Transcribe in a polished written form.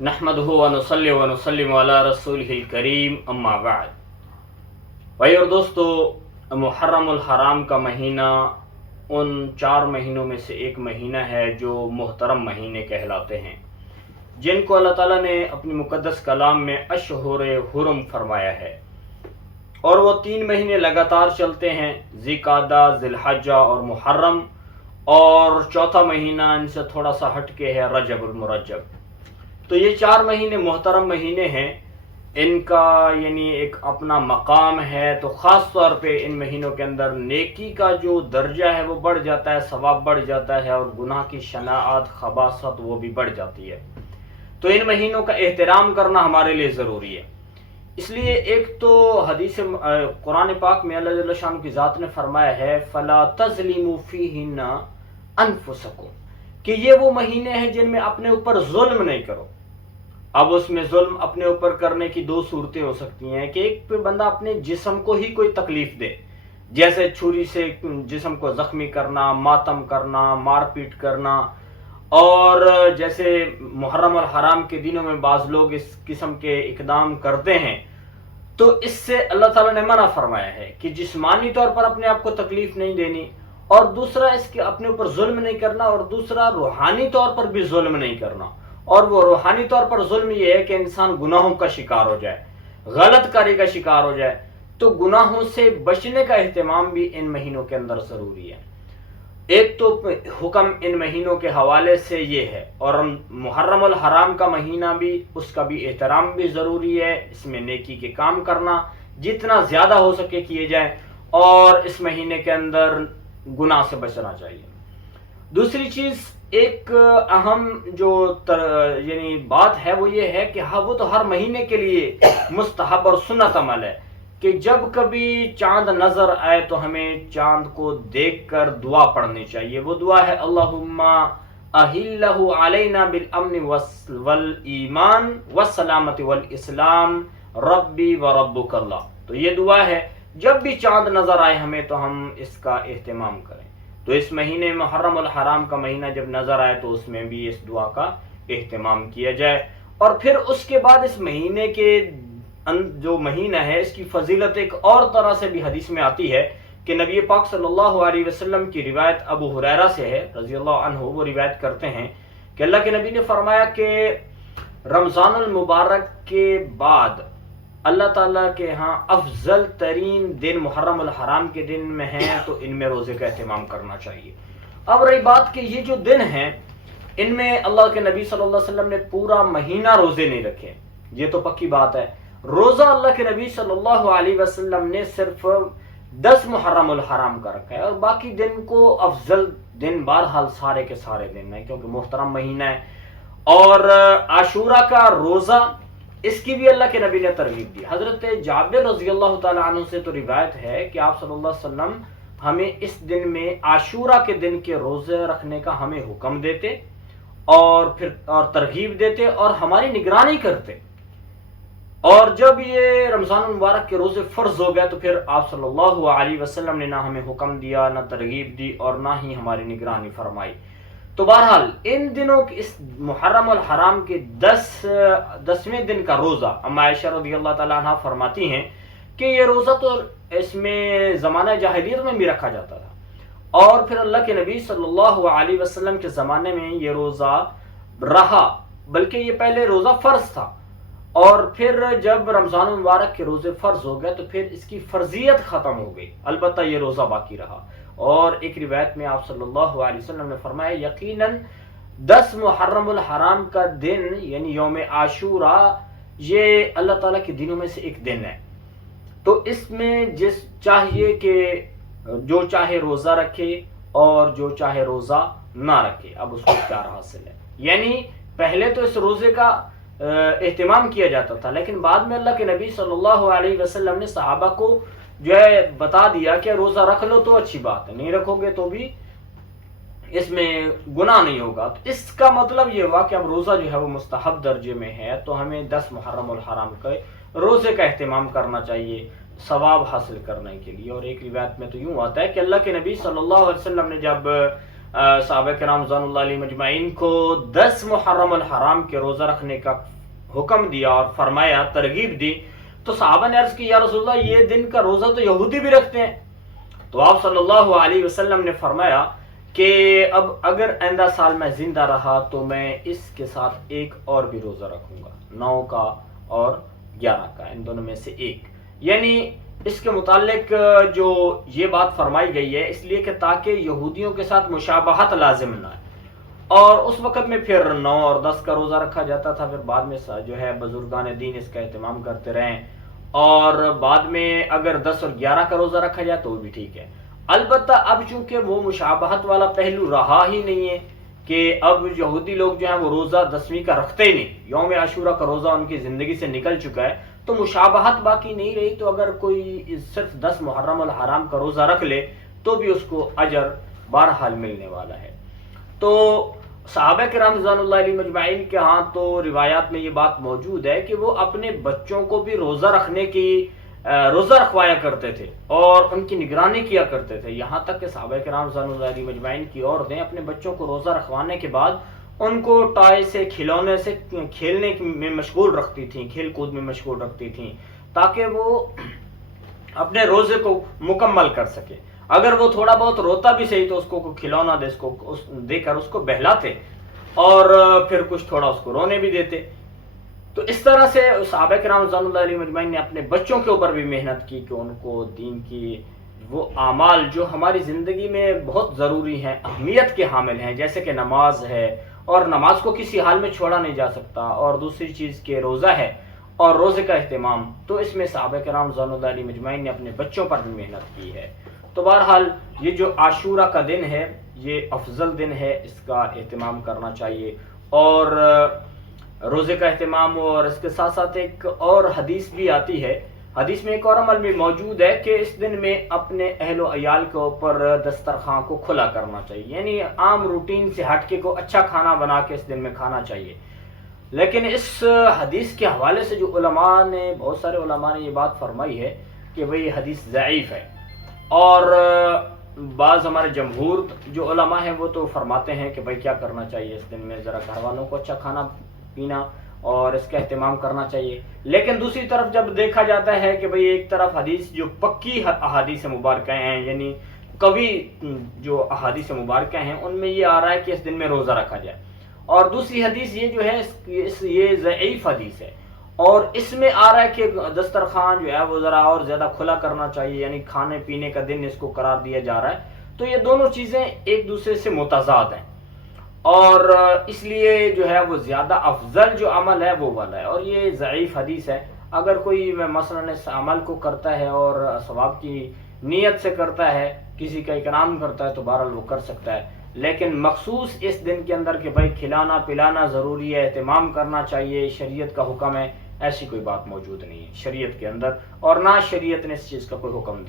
نحمدہ ونصلی ونسلم علی رسولہ الکریم اما بعد۔ بھائی اور دوستو، محرم الحرام کا مہینہ ان 4 مہینوں میں سے ایک مہینہ ہے جو محترم مہینے کہلاتے ہیں، جن کو اللہ تعالیٰ نے اپنی مقدس کلام میں اشہر حرم فرمایا ہے، اور وہ 3 مہینے لگاتار چلتے ہیں، ذی قعدہ، ذی الحجہ اور محرم، اور چوتھا مہینہ ان سے تھوڑا سا ہٹ کے ہے رجب المرجب۔ تو یہ 4 مہینے محترم مہینے ہیں، ان کا ایک اپنا مقام ہے، تو خاص طور پہ ان مہینوں کے اندر نیکی کا جو درجہ ہے وہ بڑھ جاتا ہے، ثواب بڑھ جاتا ہے، اور گناہ کی شناعت، خباثت وہ بھی بڑھ جاتی ہے۔ تو ان مہینوں کا احترام کرنا ہمارے لیے ضروری ہے۔ اس لیے ایک تو حدیث قرآن پاک میں اللہ جل شانہ کی ذات نے فرمایا ہے فَلَا تَظْلِمُوا فِيهِنَّ أَنفُسَكُمْ، کہ یہ وہ مہینے ہیں جن میں اپنے اوپر ظلم نہیں کرو۔ اب اس میں ظلم اپنے اوپر کرنے کی 2 صورتیں ہو سکتی ہیں کہ ایک پہ بندہ اپنے جسم کو ہی کوئی تکلیف دے، جیسے چھری سے جسم کو زخمی کرنا، ماتم کرنا، مار پیٹ کرنا، اور جیسے محرم الحرام کے دنوں میں بعض لوگ اس قسم کے اقدام کرتے ہیں، تو اس سے اللہ تعالیٰ نے منع فرمایا ہے کہ جسمانی طور پر اپنے آپ کو تکلیف نہیں دینی، اور دوسرا اس کے اپنے اوپر ظلم نہیں کرنا، اور دوسرا روحانی طور پر بھی ظلم نہیں کرنا۔ اور وہ روحانی طور پر ظلم یہ ہے کہ انسان گناہوں کا شکار ہو جائے، غلط کاری کا شکار ہو جائے، تو گناہوں سے بچنے کا اہتمام بھی ان مہینوں کے اندر ضروری ہے۔ ایک تو حکم ان مہینوں کے حوالے سے یہ ہے، اور محرم الحرام کا مہینہ بھی، اس کا بھی احترام بھی ضروری ہے، اس میں نیکی کے کام کرنا جتنا زیادہ ہو سکے کیے جائیں، اور اس مہینے کے اندر گناہ سے بچنا چاہیے۔ دوسری چیز، ایک اہم جو بات ہے وہ یہ ہے کہ وہ تو ہر مہینے کے لیے مستحب اور سنت عمل ہے کہ جب کبھی چاند نظر آئے تو ہمیں چاند کو دیکھ کر دعا پڑھنی چاہیے۔ وہ دعا ہے اللہم اہلہ علینا بالامن والایمان والسلامت والاسلام ربی وربک اللہ۔ تو یہ دعا ہے، جب بھی چاند نظر آئے ہمیں تو ہم اس کا اہتمام کریں۔ تو اس مہینے محرم الحرام کا مہینہ جب نظر آئے تو اس میں بھی اس دعا کا اہتمام کیا جائے۔ اور پھر اس کے بعد اس مہینے کے جو مہینہ ہے اس کی فضیلت ایک اور طرح سے بھی حدیث میں آتی ہے کہ نبی پاک صلی اللہ علیہ وسلم کی روایت ابو ہریرہ سے ہے رضی اللہ عنہ، وہ روایت کرتے ہیں کہ اللہ کے نبی نے فرمایا کہ رمضان المبارک کے بعد اللہ تعالیٰ کے ہاں افضل ترین دن محرم الحرام کے دن میں ہیں، تو ان میں روزے کا اہتمام کرنا چاہیے۔ اب رہی بات کہ یہ جو دن ہیں ان میں اللہ کے نبی صلی اللہ علیہ وسلم نے پورا مہینہ روزے نہیں رکھے، یہ تو پکی بات ہے۔ روزہ اللہ کے نبی صلی اللہ علیہ وسلم نے صرف 10 محرم الحرام کا رکھا ہے، اور باقی دن کو افضل دن بہرحال سارے کے سارے دن ہیں کیونکہ محترم مہینہ ہے۔ اور عاشورہ کا روزہ، اس کی بھی اللہ کے نبی نے ترغیب دی۔ حضرت جابر رضی اللہ تعالیٰ عنہ سے تو روایت ہے کہ آپ صلی اللہ علیہ وسلم ہمیں اس دن میں عاشورہ کے دن کے روزے رکھنے کا ہمیں حکم دیتے، اور ترغیب دیتے، اور ہماری نگرانی کرتے۔ اور جب یہ رمضان المبارک کے روزے فرض ہو گئے تو پھر آپ صلی اللہ علیہ وسلم نے نہ ہمیں حکم دیا، نہ ترغیب دی، اور نہ ہی ہماری نگرانی فرمائی۔ تو بہرحال ان دنوں اس محرم الحرام کے 10ویں دن کا روزہ، اما عائشہ رضی اللہ تعالیٰ عنہ فرماتی ہیں کہ یہ روزہ تو اس میں زمانہ جاہلیت میں بھی رکھا جاتا تھا، اور پھر اللہ کے نبی صلی اللہ علیہ وسلم کے زمانے میں یہ روزہ رہا، بلکہ یہ پہلے روزہ فرض تھا، اور پھر جب رمضان المبارک کے روزے فرض ہو گئے تو پھر اس کی فرضیت ختم ہو گئی، البتہ یہ روزہ باقی رہا۔ اور ایک روایت میں آپ صلی اللہ علیہ وسلم نے فرمایا یقیناً 10 محرم الحرام کا دن یعنی یوم عاشورہ یہ اللہ تعالیٰ کے دنوں میں سے ایک دن ہے، تو اس میں چاہیے کہ جو چاہے روزہ رکھے اور جو چاہے روزہ نہ رکھے، اب اس کو اختیار حاصل ہے۔ یعنی پہلے تو اس روزے کا اہتمام کیا جاتا تھا، لیکن بعد میں اللہ کے نبی صلی اللہ علیہ وسلم نے صحابہ کو جو ہے بتا دیا کہ روزہ رکھ لو تو اچھی بات ہے، نہیں رکھو گے تو بھی اس میں گناہ نہیں ہوگا۔ تو اس کا مطلب یہ ہوا کہ اب روزہ جو ہے وہ مستحب درجے میں ہے، تو ہمیں 10 محرم الحرام کے روزے کا اہتمام کرنا چاہیے ثواب حاصل کرنے کے لیے۔ اور ایک روایت میں تو یوں آتا ہے کہ اللہ کے نبی صلی اللہ علیہ وسلم نے جب صحابہ کرام رضوان اللہ علیہم اجمعین کو 10 محرم الحرام کے روزہ رکھنے کا حکم دیا اور فرمایا، ترغیب دی، تو صحابہ نے عرض کی یا رسول اللہ یہ دن کا روزہ تو یہودی بھی رکھتے ہیں۔ تو آپ صلی اللہ علیہ وسلم نے فرمایا کہ اب اگر آئندہ سال میں زندہ رہا تو میں اس کے ساتھ ایک اور بھی روزہ رکھوں گا، 9 کا اور 11 کا، ان دونوں میں سے ایک۔ یعنی اس کے متعلق جو یہ بات فرمائی گئی ہے اس لیے کہ تاکہ یہودیوں کے ساتھ مشابہت لازم نہ ہے، اور اس وقت میں پھر 9 اور 10 کا روزہ رکھا جاتا تھا، پھر بعد میں جو ہے بزرگان دین اس کا اہتمام کرتے رہیں، اور بعد میں اگر 10 اور 11 کا روزہ رکھا جائے تو وہ بھی ٹھیک ہے۔ البتہ اب چونکہ وہ مشابہت والا پہلو رہا ہی نہیں ہے کہ اب یہودی لوگ جو ہیں وہ روزہ 10ویں کا رکھتے ہی نہیں، یوم عاشورہ کا روزہ ان کی زندگی سے نکل چکا ہے، تو مشابہت باقی نہیں رہی، تو اگر کوئی صرف 10 محرم الحرام کا روزہ رکھ لے تو بھی اس کو اجر بہرحال ملنے والا ہے۔ تو صحابہ کرام رضوان اللہ علیہم اجمعین کے ہاں تو روایات میں یہ بات موجود ہے کہ وہ اپنے بچوں کو بھی روزہ رکھوایا کرتے تھے اور ان کی نگرانی کیا کرتے تھے، یہاں تک کہ صحابہ کرام رضوان اللہ علیہم اجمعین کی عورتیں اپنے بچوں کو روزہ رکھوانے کے بعد ان کو ٹائے سے، کھلونے سے کھیلنے میں مشغول رکھتی تھیں، کھیل کود میں مشغول رکھتی تھیں، تاکہ وہ اپنے روزے کو مکمل کر سکے۔ اگر وہ تھوڑا بہت روتا بھی صحیح تو اس کو کھلونا دے کر اس کو بہلاتے، اور پھر کچھ تھوڑا اس کو رونے بھی دیتے۔ تو اس طرح سے صحابہ کرام رضوان اللہ علیہم اجمعین نے اپنے بچوں کے اوپر بھی محنت کی کہ ان کو دین کی وہ اعمال جو ہماری زندگی میں بہت ضروری ہیں، اہمیت کے حامل ہیں، جیسے کہ نماز ہے، اور نماز کو کسی حال میں چھوڑا نہیں جا سکتا، اور دوسری چیز کہ روزہ ہے اور روزے کا اہتمام، تو اس میں صحابہ کرام رضوان اللہ علیہم اجمعین نے اپنے بچوں پر بھی محنت کی ہے۔ تو بہرحال یہ جو عاشورہ کا دن ہے یہ افضل دن ہے، اس کا اہتمام کرنا چاہیے، اور روزے کا اہتمام، اور اس کے ساتھ ساتھ ایک اور حدیث بھی آتی ہے، حدیث میں ایک اور عمل بھی موجود ہے کہ اس دن میں اپنے اہل و عیال کے اوپر دسترخوان کو کھلا کرنا چاہیے، یعنی عام روٹین سے ہٹ کے کو اچھا کھانا بنا کے اس دن میں کھانا چاہیے۔ لیکن اس حدیث کے حوالے سے جو بہت سارے علماء نے یہ بات فرمائی ہے کہ بھئی یہ حدیث ضعیف ہے، اور بعض ہمارے جمہور جو علماء ہیں وہ تو فرماتے ہیں کہ بھئی کیا کرنا چاہیے اس دن میں، ذرا گھر والوں کو اچھا کھانا پینا اور اس کا اہتمام کرنا چاہیے۔ لیکن دوسری طرف جب دیکھا جاتا ہے کہ بھئی ایک طرف حدیث جو پکی احادیث مبارکہ ہیں، یعنی قوی جو احادیث مبارکہ ہیں، ان میں یہ آ رہا ہے کہ اس دن میں روزہ رکھا جائے، اور دوسری حدیث یہ جو ہے یہ ضعیف حدیث ہے، اور اس میں آ رہا ہے کہ دسترخوان جو ہے وہ ذرا اور زیادہ کھلا کرنا چاہیے، یعنی کھانے پینے کا دن اس کو قرار دیا جا رہا ہے۔ تو یہ دونوں چیزیں ایک دوسرے سے متضاد ہیں، اور اس لیے جو ہے وہ زیادہ افضل جو عمل ہے وہ والا ہے، اور یہ ضعیف حدیث ہے۔ اگر کوئی مثلاً اس عمل کو کرتا ہے اور ثواب کی نیت سے کرتا ہے، کسی کا اکرام کرتا ہے، تو بہرحال وہ کر سکتا ہے، لیکن مخصوص اس دن کے اندر کہ بھائی کھلانا پلانا ضروری ہے، اہتمام کرنا چاہیے، شریعت کا حکم ہے، ایسی کوئی بات موجود نہیں ہے شریعت کے اندر، اور نہ شریعت نے اس چیز کا کوئی حکم دیا۔